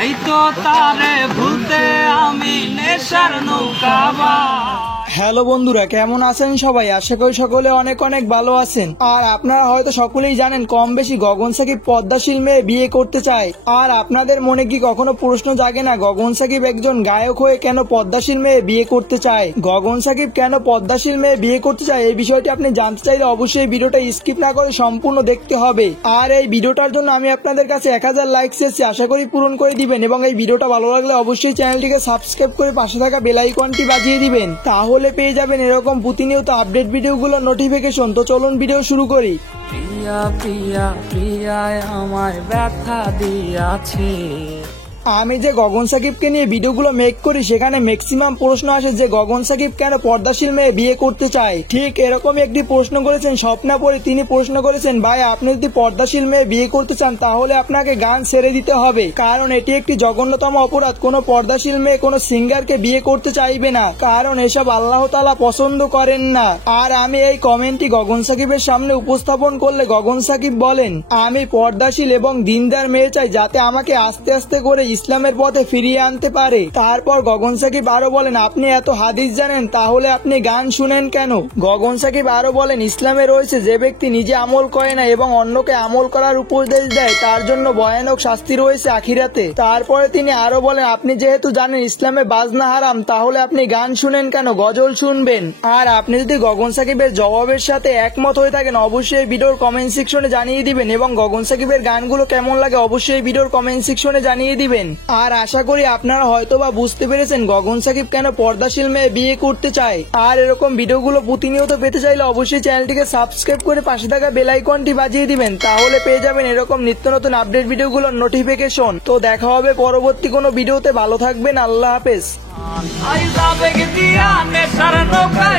চাই তো তারে ভুলতে আমি নেশার নৌকা। হ্যালো বন্ধুরা, কেমন আছেন সবাই? আশা করি সকলে অনেক অনেক ভালো আছেন। আর আপনারা হয়তো সকলেই জানেন, কম বেশি গগন সাকিব পদ্মাশীল মেয়ে বিয়ে করতে চায়। আর আপনাদের মনে কি কখনো প্রশ্ন জাগে না, গগন সাকিব একজন গায়ক হয়ে কেন পদ্মাশীল মেয়ে বিয়ে করতে চায়? গগন সাকিব কেন পদ্মাশীল মেয়ে বিয়ে করতে চায়, এই বিষয়টি আপনি জানতে চাইলে অবশ্যই ভিডিওটা স্কিপ না করে সম্পূর্ণ দেখতে হবে। আর এই ভিডিওটার জন্য আমি আপনাদের কাছে 1000 লাইক চেয়েছি, আশা করি পূরণ করে দিবেন। এবং এই ভিডিওটা ভালো লাগলে অবশ্যই চ্যানেলটিকে সাবস্ক্রাইব করে পাশে থাকা বেল আইকনটি বাজিয়ে দিবেন, তাহলে পেয়ে যাবেন এরকম প্রতিনিয়ত আপডেট ভিডিওগুলো নোটিফিকেশন। তো চলুন ভিডিও শুরু করি। প্রিয়া প্রিয়া প্রিয়ায় আমায় ব্যথা দিয়াছে। আমি যে গগন সাকিবকে নিয়ে ভিডিওগুলো মেক করি, সেখানে ম্যাক্সিমাম প্রশ্ন আসে যে গগন সাকিব কেন পর্দাশীল মেয়ে বিয়ে করতে চায়। ঠিক এরকমই একটি প্রশ্ন করেছেন স্বপ্না পরি। তিনি প্রশ্ন করেছেন, ভাই আপনি যদি পর্দাশীল মেয়ে বিয়ে করতে চান তাহলে আপনাকে গান ছেড়ে দিতে হবে, কারণ এটি একটি জঘন্যতম অপরাধ। কোনো পর্দাশীল মেয়ে কোনো সিঙ্গারকে বিয়ে করতে চাইবে না, কারণ এসব আল্লাহ তাআলা পছন্দ করেন না। আর আমি এই কমেন্টটি গগন সাকিবের সামনে উপস্থাপন করলে গগন সাকিব বলেন, আমি পর্দাশীল এবং দিনদার মেয়ে চাই, যাতে আমাকে আস্তে আস্তে করে ইসলামের পথে ফিরিয়ে আনতে পারে। তারপর গগন সাকিব আরো বলেন, আপনি এত হাদিস জানেন, তাহলে আপনি গান শুনেন কেন? গগন সাকিব আরো বলেন, ইসলামে রয়েছে যে ব্যক্তি নিজে আমল করে না এবং অন্যকে আমল করার উপদেশ দেয়, তার জন্য ভয়ানক শাস্তি রয়েছে আখিরাতে। তারপরে তিনি আরো বলেন, আপনি যেহেতু জানেন ইসলামে বাজনা হারাম, তাহলে আপনি গান শুনেন কেন, গজল শুনবেন। আর আপনি যদি গগন সাকিবের জবাবের সাথে একমত হয়ে থাকেন, অবশ্যই ভিডিওর কমেন্ট সেকশনে জানিয়ে দিবেন। এবং গগন সাকিবের গানগুলো কেমন লাগে অবশ্যই ভিডিওর কমেন্ট সেকশনে জানিয়ে দিবেন। আর আশা করি আপনারা হয়তোবা বুঝতে পেরেছেন গগন সাকিব কেন পর্দাশীল মেয়ে বিয়ে করতে চায়। আর এরকম ভিডিওগুলো প্রতিনিয়ত পেতে চাইলে অবশ্যই চ্যানেলটিকে সাবস্ক্রাইব করে পাশে থাকা বেল আইকনটি বাজিয়ে দিবেন, তাহলে পেয়ে যাবেন এরকম নিত্য নতুন আপডেট ভিডিওগুলোর নোটিফিকেশন। তো দেখা হবে পরবর্তী কোনো ভিডিওতে। ভালো থাকবেন, আল্লাহ হাফেজ। আই যাবে দিয়া নেশার নৌকা।